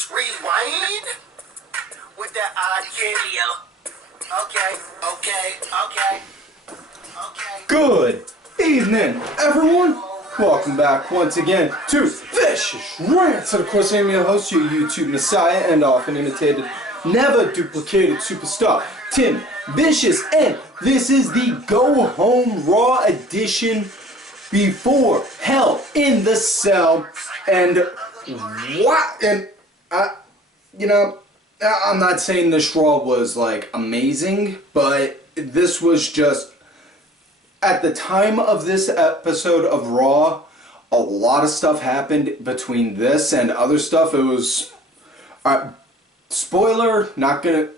just rewind with that odd cameo. Okay. Good evening, everyone. Welcome back once again to Vicious Rants. And of course, I'm your host, your YouTube messiah, and often imitated, never duplicated superstar, Tim Vicious. And this is the Go Home Raw edition before Hell in the Cell. And what? And I'm not saying this Raw was like amazing, but this was just, at the time of this episode of Raw, a lot of stuff happened between this and other stuff. It was, spoiler, not gonna,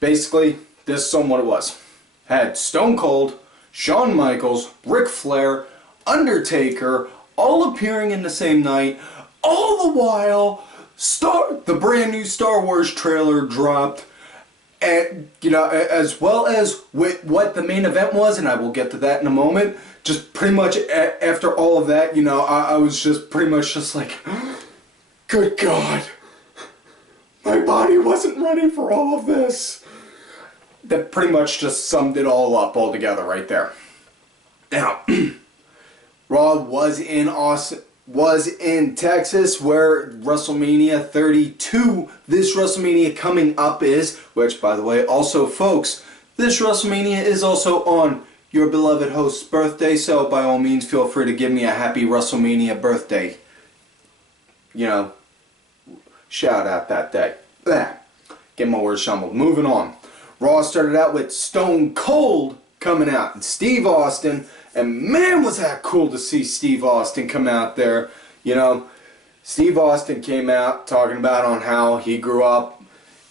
basically, this is what it was. Had Stone Cold, Shawn Michaels, Ric Flair, Undertaker, all appearing in the same night, all the while, the brand new Star Wars trailer dropped, and as well as what the main event was, and I will get to that in a moment. Just pretty much after all of that, I was just pretty much just like, good God, my body wasn't ready for all of this. That pretty much just summed it all up all together right there. Now, Raw was in Texas, where WrestleMania 32, this WrestleMania coming up is, which by the way, also folks, this WrestleMania is also on your beloved host's birthday, so by all means feel free to give me a happy WrestleMania birthday, shout out that day. Get my words stumbled. Moving on. Raw started out with Stone Cold coming out and Steve Austin. And man, was that cool to see Steve Austin come out there. Steve Austin came out talking about on how he grew up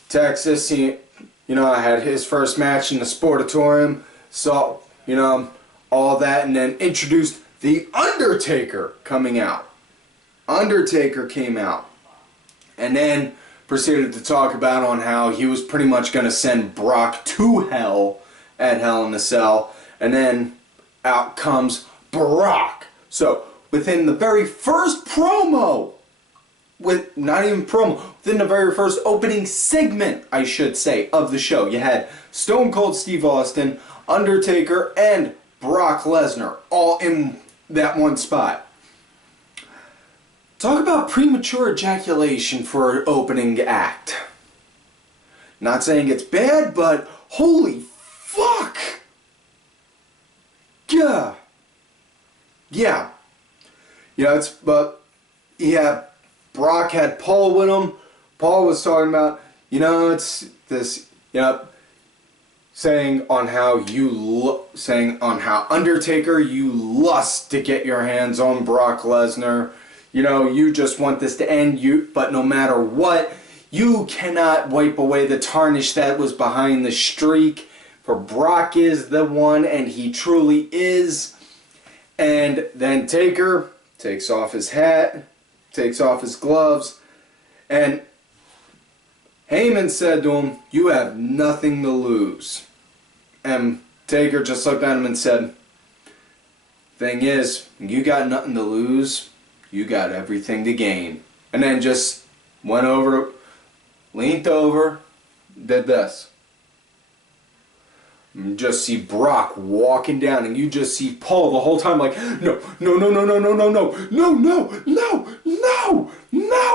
Texas. He, had his first match in the Sportatorium. So, all that. And then introduced The Undertaker coming out. Undertaker came out. And then proceeded to talk about on how he was pretty much going to send Brock to hell at Hell in the Cell. And then out comes Brock. So within the very first promo, within the very first opening segment, I should say, of the show, you had Stone Cold Steve Austin, Undertaker, and Brock Lesnar all in that one spot. Talk about premature ejaculation for an opening act. Not saying it's bad, but holy fuck! Yeah. Brock had Paul with him. Paul was talking about, it's this, saying on how Undertaker, you lust to get your hands on Brock Lesnar. You just want this to end, but no matter what, you cannot wipe away the tarnish that was behind the streak. For Brock is the one, and he truly is. And then Taker takes off his hat, takes off his gloves, and Heyman said to him, "You have nothing to lose." And Taker just looked at him and said, "Thing is, you got nothing to lose, you got everything to gain." And then just went over, leaned over, did this. You just see Brock walking down, and you just see Paul the whole time like, no,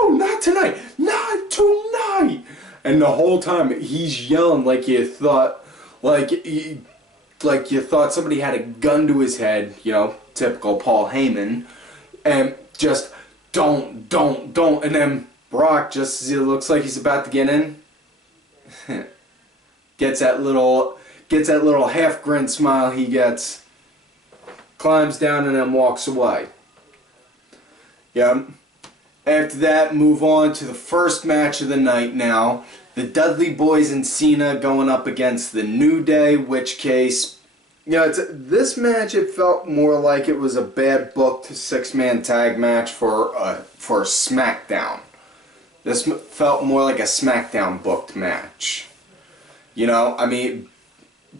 not tonight, not tonight. And the whole time he's yelling like you thought somebody had a gun to his head, typical Paul Heyman, and just don't. And then Brock, just as it looks like he's about to get in, gets that little half grin smile he gets, climbs down, and then walks away. After that, move on to the first match of the night now. The Dudley Boys and Cena going up against the New Day, which case, this match, it felt more like it was a bad booked six-man tag match for SmackDown. This felt more like a SmackDown booked match.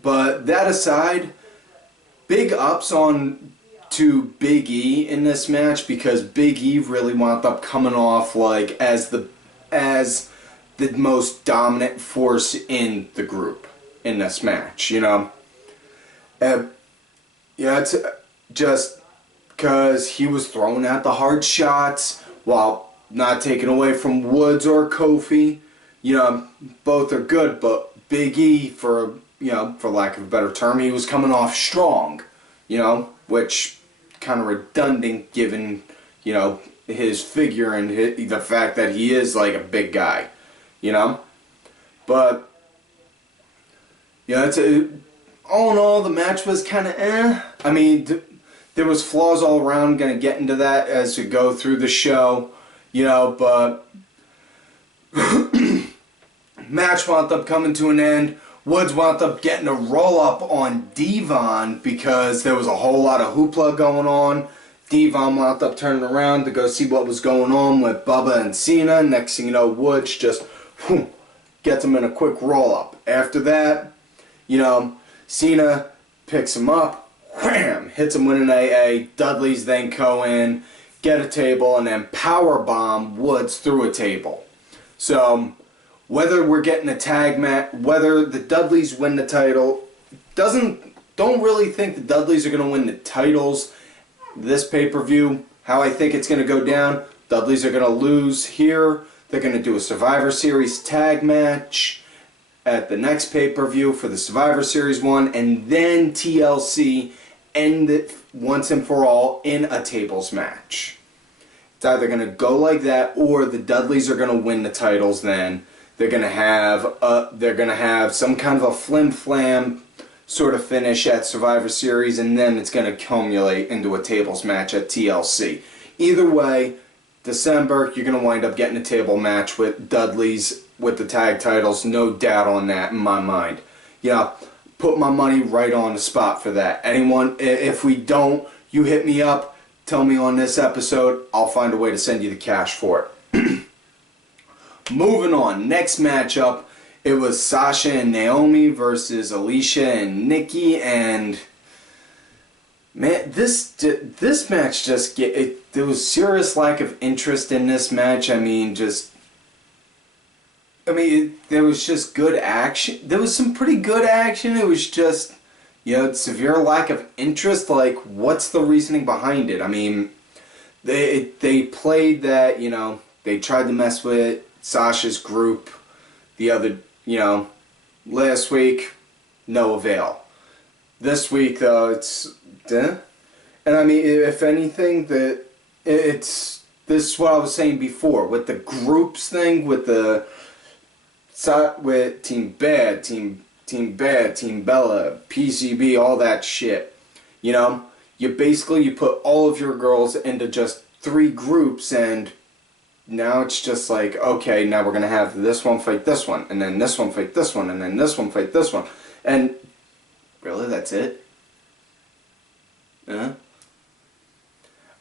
But that aside, big ups to Big E in this match, because Big E really wound up coming off like as the as the most dominant force in the group in this match, you know. It's just because he was throwing out the hard shots while not taking away from Woods or Kofi. You know, both are good, but Big E, for lack of a better term, he was coming off strong, you know, which kind of redundant given, you know, his figure and the fact that he is like a big guy, you know. But yeah, all in all, the match was kind of I mean, there was flaws all around. Gonna get into that as we go through the show, you know. But match wound up coming to an end. Woods wound up getting a roll up on Devon because there was a whole lot of hoopla going on. Devon wound up turning around to go see what was going on with Bubba and Cena. Next thing you know, Woods just gets him in a quick roll up. After that, you know, Cena picks him up, wham, hits him with an AA. Dudley's then go in, get a table, and then powerbomb Woods through a table. So whether we're getting a tag match, whether the Dudleys win the title, don't really think the Dudleys are going to win the titles this pay-per-view. How I think it's going to go down, Dudleys are going to lose here. They're going to do a Survivor Series tag match at the next pay-per-view for the Survivor Series one, and then TLC end it once and for all in a tables match. It's either going to go like that, or the Dudleys are going to win the titles then. They're going to have some kind of a flim-flam sort of finish at Survivor Series, and then it's going to culminate into a tables match at TLC. Either way, December, you're going to wind up getting a table match with Dudleys with the tag titles. No doubt on that in my mind. Yeah, put my money right on the spot for that. Anyone, if we don't, you hit me up, tell me on this episode, I'll find a way to send you the cash for it. Moving on, next matchup, it was Sasha and Naomi versus Alicia and Nikki, and man, this match just there was serious lack of interest in this match. I mean, there was just good action. There was some pretty good action. It was just, you know, severe lack of interest. Like, what's the reasoning behind it? I mean, they played that, you know, they tried to mess with Sasha's group the other, you know, last week, no avail. This week, though, it's, and I mean, if anything, this is what I was saying before, with the groups thing, with Team Bad, Team Bella, PCB, all that shit, you know, you put all of your girls into just 3 groups, and now it's just like, okay, now we're going to have this one fight this one, and then this one fight this one, and then this one fight this one. And really, that's it?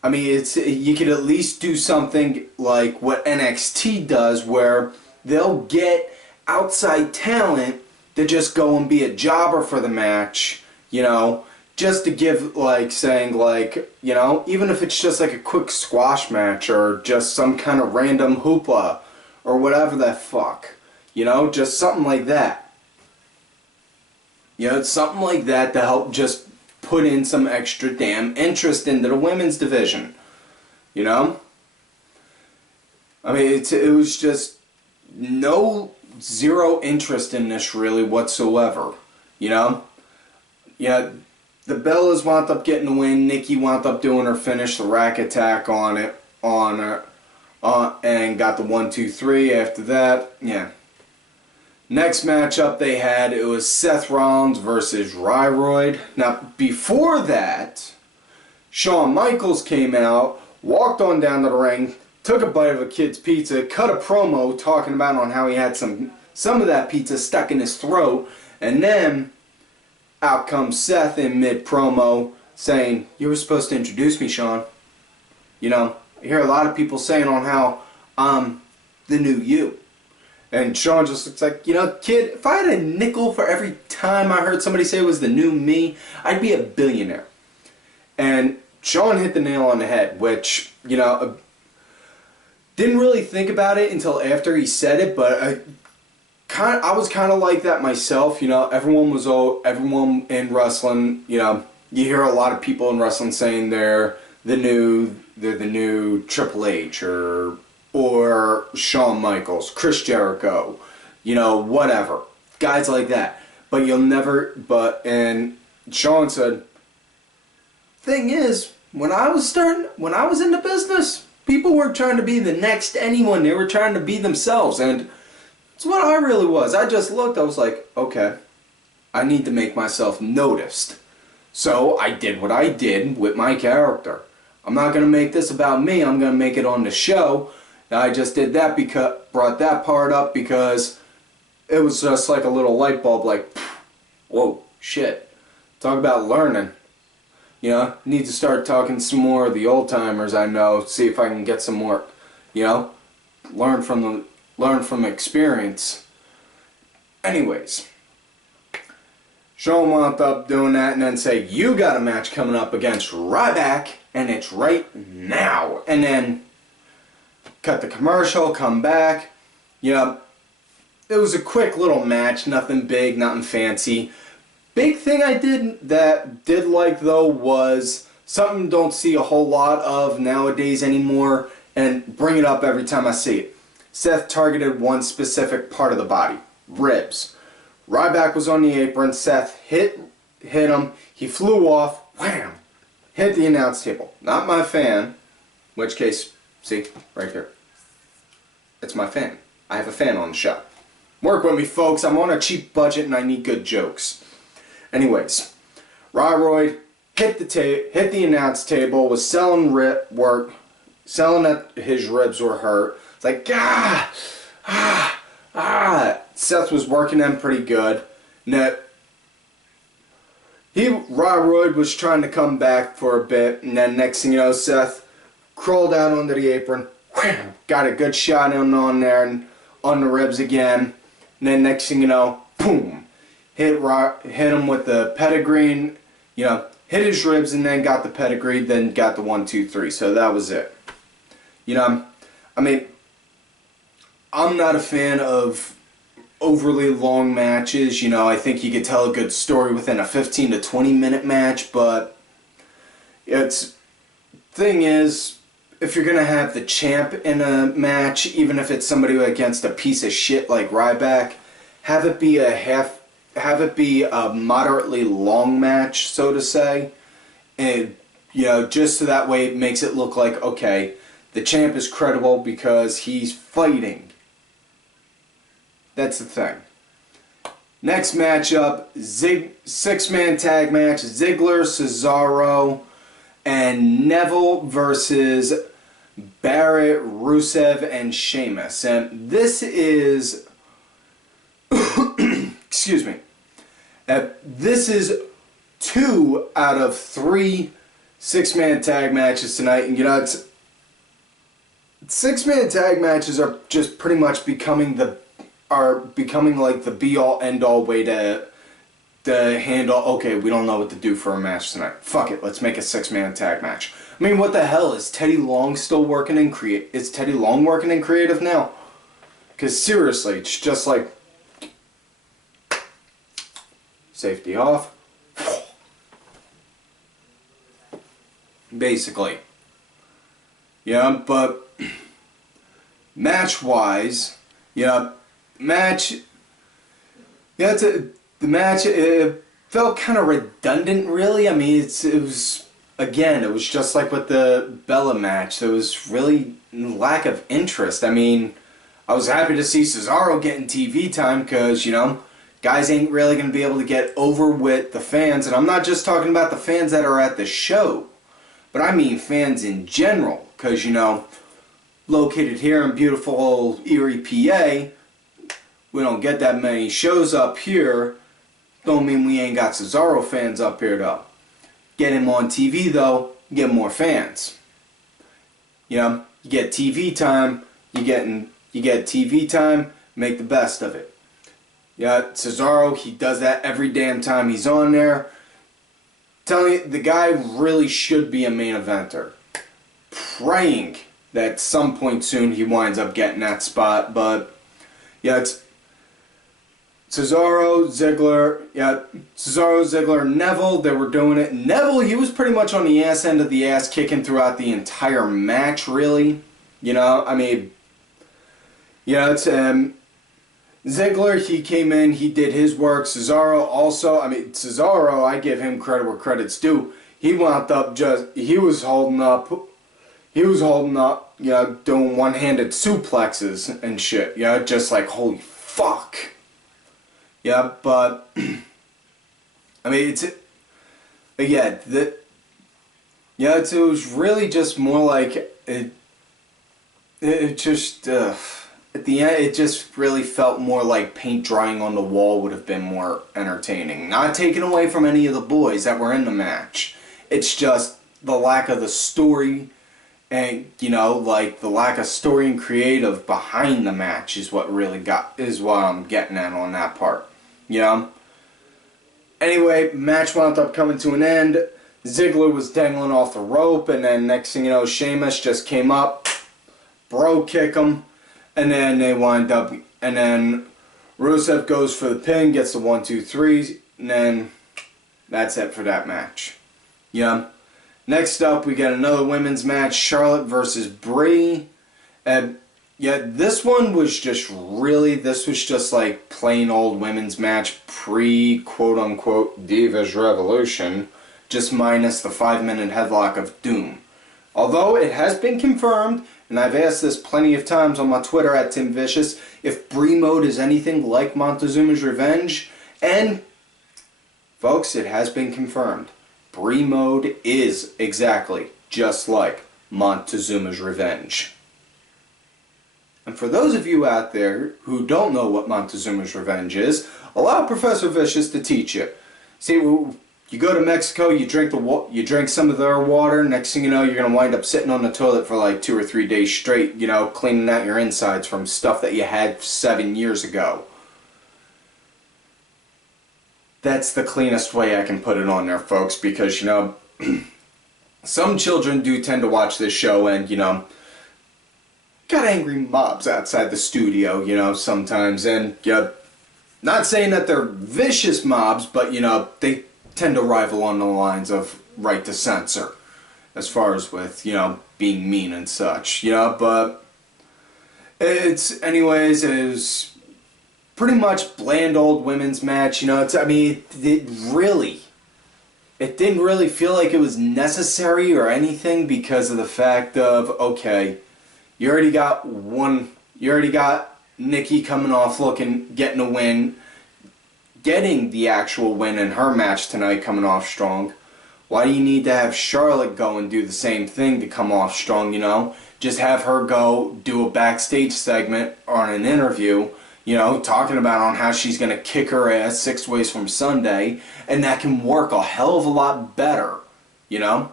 I mean, you could at least do something like what NXT does, where they'll get outside talent to just go and be a jobber for the match, you know, just to give, like, saying, like, you know, even if it's just like a quick squash match or just some kind of random hoopla or whatever the fuck, you know, just something like that. You know, it's something like that to help just put in some extra damn interest into the women's division, you know? I mean, it was just zero interest in this really whatsoever, you know? Yeah. The Bellas wound up getting the win. Nikki wound up doing her finish, the rack attack on her, and got the 1-2-3 after that. Yeah. Next matchup they had, it was Seth Rollins versus Ryroyd. Now, before that, Shawn Michaels came out, walked on down to the ring, took a bite of a kid's pizza, cut a promo talking about on how he had some of that pizza stuck in his throat, and then out comes Seth in mid-promo saying, "You were supposed to introduce me, Shawn. You know, I hear a lot of people saying on how I'm the new you." And Shawn just looks like, you know, kid, if I had a nickel for every time I heard somebody say it was the new me, I'd be a billionaire. And Shawn hit the nail on the head, which, you know, Didn't really think about it until after he said it, but I was kind of like that myself. You know, everyone in wrestling. You know, you hear a lot of people in wrestling saying they're the new Triple H or Shawn Michaels, Chris Jericho, you know, whatever, guys like that. But you'll never. And Shawn said, thing is, when I was in the business, people weren't trying to be the next anyone. They were trying to be themselves, and it's what I really was. I just looked. I was like, okay, I need to make myself noticed. So I did what I did with my character. I'm not going to make this about me. I'm going to make it on the show. And I just did that because, brought that part up because it was just like a little light bulb, like, whoa, shit. Talk about learning. You know, need to start talking some more of the old timers I know, see if I can get some more, you know, learn from experience. Anyways, Shawn wound up doing that and then say, you got a match coming up against Ryback, and it's right now. And then cut the commercial, come back. You know, it was a quick little match, nothing big, nothing fancy. Big thing I did like though was something don't see a whole lot of nowadays anymore, and bring it up every time I see it. Seth targeted one specific part of the body, ribs. Ryback was on the apron. Seth hit him. He flew off. Wham! Hit the announce table. Not my fan. Which case, see right here. It's my fan. I have a fan on the show. Work with me, folks. I'm on a cheap budget and I need good jokes. Anyways, Ryroyd hit the announce table, was selling selling that his ribs were hurt. It's like, Seth was working them pretty good. Ryroyd was trying to come back for a bit, and then next thing you know, Seth crawled out onto the apron, wham, got a good shot on there and on the ribs again. And then next thing you know, boom, hit him with the pedigree, you know, hit his ribs and then got the pedigree, then got the 1, 2, 3. So that was it. You know, I mean, I'm not a fan of overly long matches. You know, I think you could tell a good story within a 15 to 20 minute match, but thing is, if you're gonna have the champ in a match, even if it's somebody against a piece of shit like Ryback, have it be a moderately long match, so to say, and you know, just so that way it makes it look like, okay, the champ is credible because he's fighting. That's the thing. Next matchup, 6-man tag match, Ziggler, Cesaro, and Neville versus Barrett, Rusev, and Sheamus. And this is, excuse me, this is 2 out of 3 6-man tag matches tonight. And you know, 6-man tag matches are just pretty much becoming like the be-all, end-all way to handle, okay, we don't know what to do for a match tonight. Fuck it, let's make a 6-man tag match. I mean, what the hell, is Teddy Long still working in is Teddy Long working in creative now? Because seriously, it's just like, safety off. Basically. Yeah, but match-wise, yeah, the match, it felt kind of redundant, really. I mean, it was just like with the Bella match. There was really lack of interest. I mean, I was happy to see Cesaro getting TV time because, you know, guys ain't really going to be able to get over with the fans. And I'm not just talking about the fans that are at the show, but I mean fans in general. Because, you know, located here in beautiful old Erie, PA, we don't get that many shows up here. Don't mean we ain't got Cesaro fans up here though. Get him on TV though, get more fans. You know, you get TV time, you get TV time, make the best of it. Yeah, Cesaro, he does that every damn time he's on there. Telling you, the guy really should be a main eventer. Praying that at some point soon he winds up getting that spot. But yeah, it's Cesaro, Ziggler, Neville, they were doing it. Neville, he was pretty much on the ass end of the ass kicking throughout the entire match, really. You know, I mean, yeah, it's Ziggler, he came in, he did his work. Cesaro also, I mean, Cesaro, I give him credit where credit's due. He wound up he was holding up, you know, doing one-handed suplexes and shit, you know, just like, holy fuck. Yeah, but, I mean, it was really just more like, at the end, it just really felt more like paint drying on the wall would have been more entertaining. Not taken away from any of the boys that were in the match. It's just the lack of the story and, you know, like the lack of story and creative behind the match is what I'm getting at on that part. You know? Anyway, match wound up coming to an end. Ziggler was dangling off the rope, and then next thing you know, Sheamus just came up, bro kick him, and then they wind up, and then Rusev goes for the pin, gets the 1, 2, 3, and then that's it for that match. Yeah. Next up, we get another women's match, Charlotte versus Brie. And yeah, this was just like plain old women's match pre-quote-unquote Divas Revolution, just minus the 5-minute headlock of Doom. Although it has been confirmed, and I've asked this plenty of times on my Twitter at Tim Vicious, if Brie mode is anything like Montezuma's Revenge, and folks, it has been confirmed. Brie mode is exactly just like Montezuma's Revenge. And for those of you out there who don't know what Montezuma's Revenge is, allow Professor Vicious to teach you. See, you go to Mexico, you drink some of their water, next thing you know, you're going to wind up sitting on the toilet for like 2 or 3 days straight, you know, cleaning out your insides from stuff that you had 7 years ago. That's the cleanest way I can put it on there, folks, because, you know, some children do tend to watch this show and, you know, got angry mobs outside the studio, you know, sometimes, and, not saying that they're vicious mobs, but, you know, they tend to rival on the lines of right to censor, as far as with, you know, being mean and such, you know, but anyways, it was pretty much bland old women's match, you know, it didn't really feel like it was necessary or anything because of the fact of, okay, you already got Nikki coming off getting a win, getting the actual win in her match tonight, coming off strong. Why do you need to have Charlotte go and do the same thing to come off strong, you know? Just have her go do a backstage segment or an interview, you know, talking about on how she's going to kick her ass 6 ways from Sunday, and that can work a hell of a lot better, you know?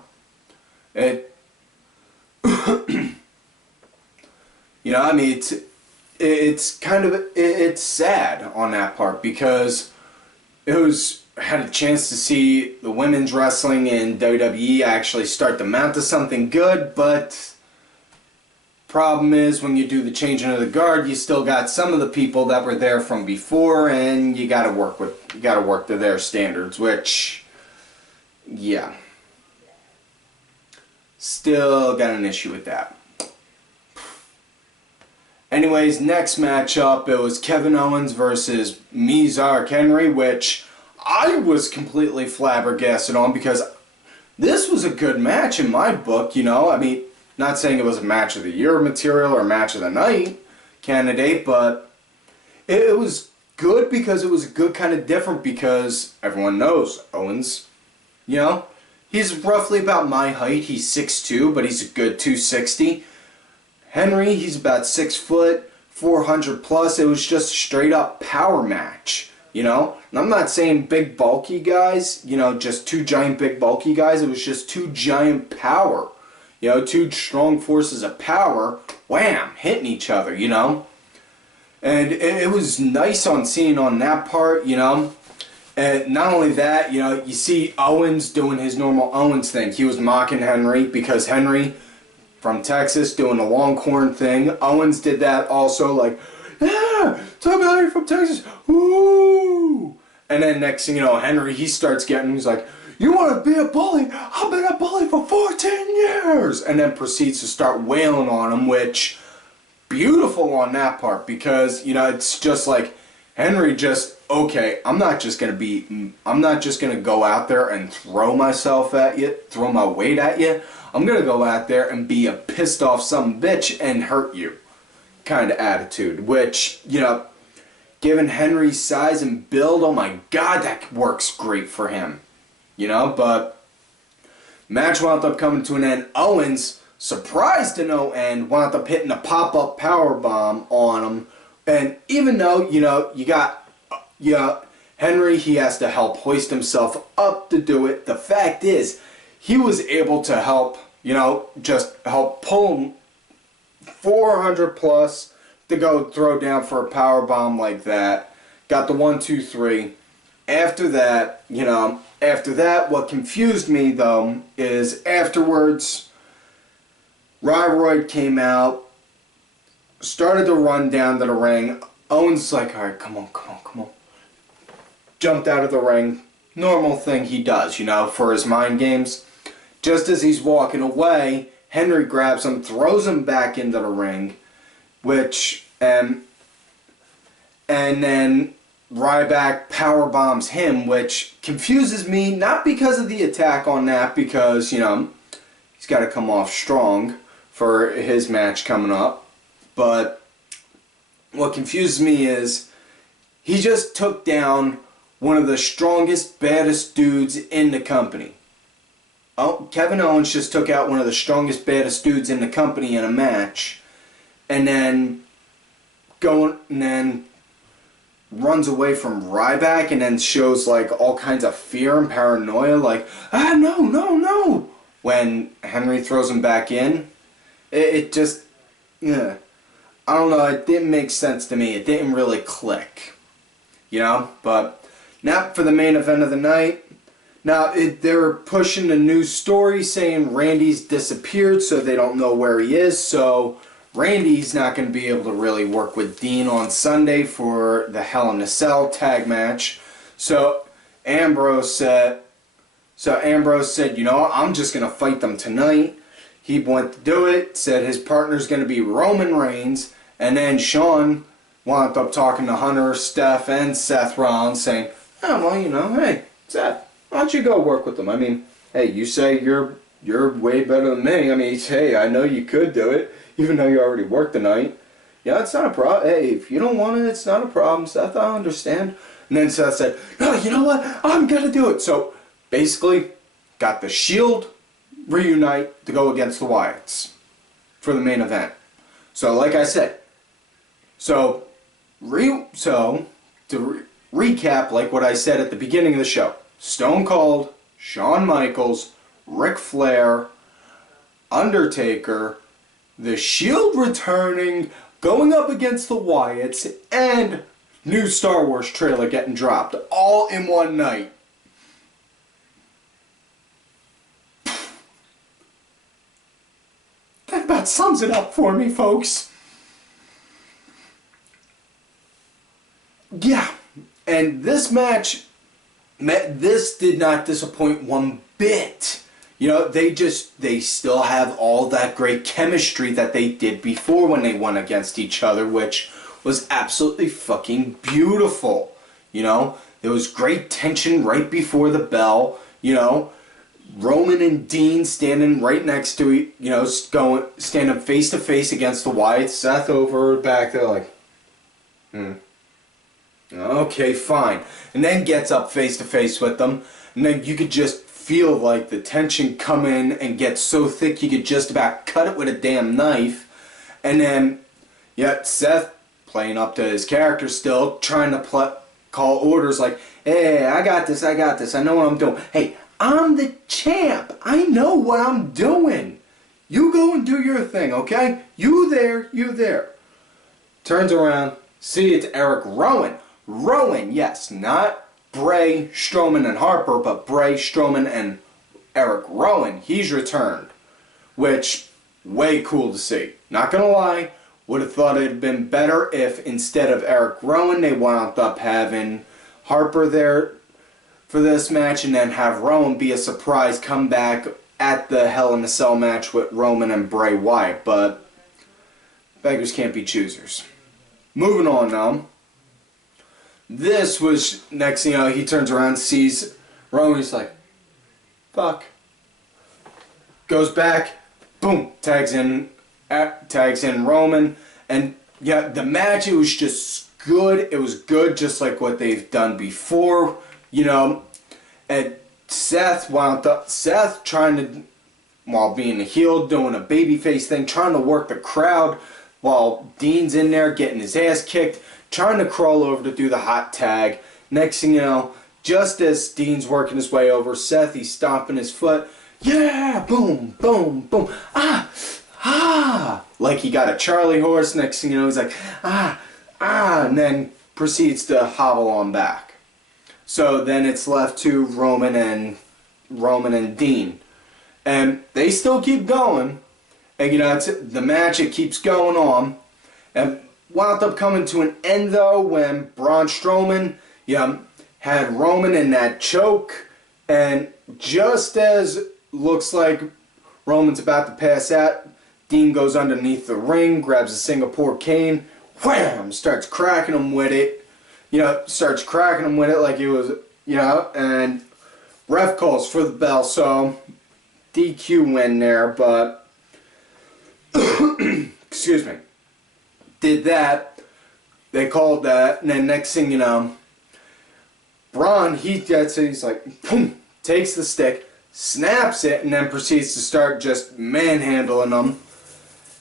You know, I mean, it's sad on that part because had a chance to see the women's wrestling in WWE actually start to mount to something good, but problem is when you do the changing of the guard, you still got some of the people that were there from before, and you got to work to their standards, which, yeah, still got an issue with that. Anyways, next matchup, it was Kevin Owens versus Mark Henry, which I was completely flabbergasted on because this was a good match in my book, you know. I mean, not saying it was a match of the year material or match of the night candidate, but it was good because it was a good kind of different because everyone knows Owens, you know. He's roughly about my height. He's 6'2", but he's a good 260. Henry, he's about 6 foot, 400 plus. It was just a straight up power match, you know. And I'm not saying big bulky guys, you know, just 2 giant big bulky guys. It was just 2 giant power, you know, 2 strong forces of power, wham, hitting each other, you know. And it was nice on seeing on that part, you know. And not only that, you know, you see Owens doing his normal Owens thing. He was mocking Henry because Henry from Texas doing the Longhorn thing. Owens did that also, like, yeah, talk about it from Texas, woo! And then next thing you know, Henry, he starts getting, he's like, you want to be a bully? I've been a bully for 14 years! And then proceeds to start wailing on him, which, beautiful on that part, because, you know, it's just like, Henry just, okay, I'm not just going to go out there and throw myself at you, throw my weight at you. I'm going to go out there and be a pissed off some bitch and hurt you kind of attitude, which, you know, given Henry's size and build, oh my god, that works great for him. You know, but match wound up coming to an end. Owens, surprised to no end, wound up hitting a pop-up powerbomb on him. And even though, you know, you got, Henry, he has to help hoist himself up to do it. The fact is, he was able to help, you know, just help pull him 400 plus to go throw down for a powerbomb like that. Got the 1, 2, 3. After that, you know, what confused me, though, is afterwards, Ryback came out, started to run down to the ring. Owens like, all right, come on. Jumped out of the ring. Normal thing he does, you know, for his mind games. Just as he's walking away, Henry grabs him, throws him back into the ring, which, and then Ryback powerbombs him, which confuses me, not because of the attack on that, because, you know, he's got to come off strong for his match coming up, but what confuses me is he just took down one of the strongest, baddest dudes in the company. Oh, Kevin Owens just took out one of the strongest, baddest dudes in the company in a match, and then runs away from Ryback and then shows like all kinds of fear and paranoia, like, no, when Henry throws him back in. It just, yeah, I don't know, it didn't make sense to me. It didn't really click, you know. But now for the main event of the night. Now they're pushing a new story saying Randy's disappeared, so they don't know where he is, so Randy's not going to be able to really work with Dean on Sunday for the Hell in a Cell tag match. So Ambrose said, you know, I'm just going to fight them tonight. He went to do it, said his partner's going to be Roman Reigns, and then Shawn wound up talking to Hunter, Steph, and Seth Rollins saying, oh, well, you know, hey, Seth, why don't you go work with them? I mean, hey, you say you're way better than me. I mean, hey, I know you could do it, even though you already worked the night. Yeah, it's not a problem. Hey, if you don't want it, it's not a problem, Seth. I understand. And then Seth said, no, you know what? I'm going to do it. So, basically, got the Shield reunite to go against the Wyatts for the main event. So, like I said, to recap, like what I said at the beginning of the show, Stone Cold, Shawn Michaels, Ric Flair, Undertaker, the Shield returning, going up against the Wyatts, and new Star Wars trailer getting dropped, all in one night. That about sums it up for me, folks. Yeah, and this match, this did not disappoint one bit. You know, they still have all that great chemistry that they did before when they went against each other, which was absolutely fucking beautiful. You know, there was great tension right before the bell. You know, Roman and Dean standing right next to each, you know, standing face to face against the Wyatts. Seth over back there like, okay, fine. And then gets up face to face with them. And then you could just feel like the tension come in and get so thick you could just about cut it with a damn knife. And then, yeah, Seth playing up to his character still, trying to call orders like, hey, I got this, I know what I'm doing. Hey, I'm the champ. I know what I'm doing. You go and do your thing, okay? You there. Turns around, see it's Eric Rowan. Rowan, yes, not Bray, Strowman, and Harper, but Bray, Strowman, and Eric Rowan. He's returned, which way cool to see. Not gonna lie, would have thought it'd been better if instead of Eric Rowan, they wound up having Harper there for this match, and then have Rowan be a surprise comeback at the Hell in a Cell match with Roman and Bray Wyatt. But beggars can't be choosers. Moving on now. This was, next thing you know, he turns around, sees Roman, he's like, fuck. Goes back, boom, tags in Roman, and yeah, the match, it was just good. It was good, just like what they've done before, you know. And Seth trying to, while being a heel, doing a babyface thing, trying to work the crowd, while Dean's in there getting his ass kicked, trying to crawl over to do the hot tag. Next thing you know, just as Dean's working his way over Seth, he's stomping his foot. Yeah, boom, boom, boom. Ah, ah. Like he got a Charlie horse. Next thing you know, he's like, ah, ah. And then proceeds to hobble on back. So then it's left to Roman and Dean. And they still keep going. And you know, the match, it keeps going on. And wound up coming to an end though when Braun Strowman, had Roman in that choke, and just as looks like Roman's about to pass out, Dean goes underneath the ring, grabs a Singapore cane, wham, starts cracking him with it. Starts cracking him with it like it was, and ref calls for the bell, so DQ win there, but excuse me. Did that, they called that, and then next thing you know, Braun, he gets it, he's like, boom, takes the stick, snaps it, and then proceeds to start just manhandling them.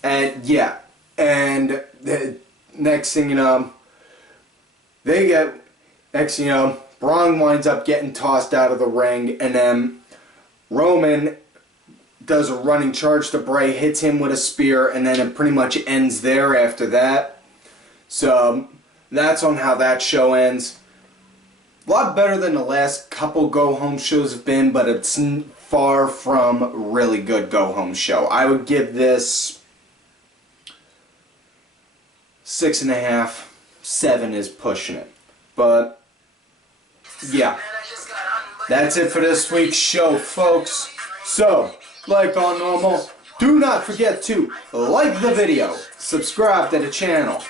And yeah, and the next thing you know, Braun winds up getting tossed out of the ring, and then Roman does a running charge to Bray, hits him with a spear, and then it pretty much ends there after that. So that's on how that show ends. A lot better than the last couple go-home shows have been, but it's far from a really good go-home show. I would give this 6.5, 7 is pushing it. But yeah, that's it for this week's show, folks. So, like all normal, do not forget to like the video, subscribe to the channel,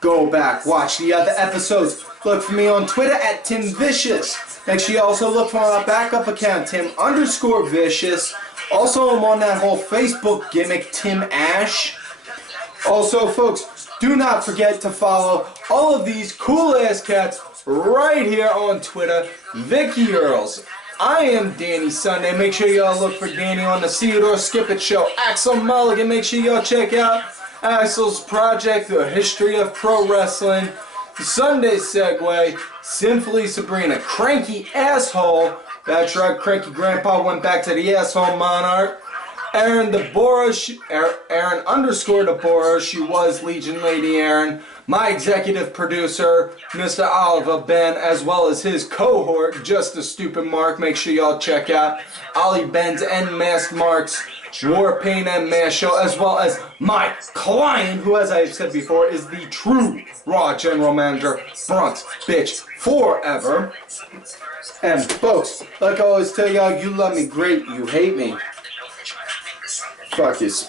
go back, watch the other episodes, look for me on Twitter at TimVicious. Make sure you also look for my backup account, Tim_Vicious. Also, I'm on that whole Facebook gimmick, Tim Ash. Also, folks, do not forget to follow all of these cool-ass cats right here on Twitter, Vicky Earls. I am Danny Sunday. Make sure y'all look for Danny on the See It or Skip It show. Axel Mulligan. Make sure y'all check out Axel's project, The History of Pro Wrestling. Sunday Segue, Simply Sabrina. Cranky Asshole. That's right, Cranky Grandpa went back to the Asshole Monarch. Aaron Deborah, Aaron underscore Deborah. She was Legion Lady Aaron. My executive producer, Mr. Oliver Ben, as well as his cohort, Just a Stupid Mark. Make sure y'all check out Ollie Ben's and Masked Mark's War Pain and Mash show, as well as my client, who, as I've said before, is the true Raw General Manager, Bronx Bitch Forever. And folks, like I always tell y'all, you love me great, you hate me. Fuck yous.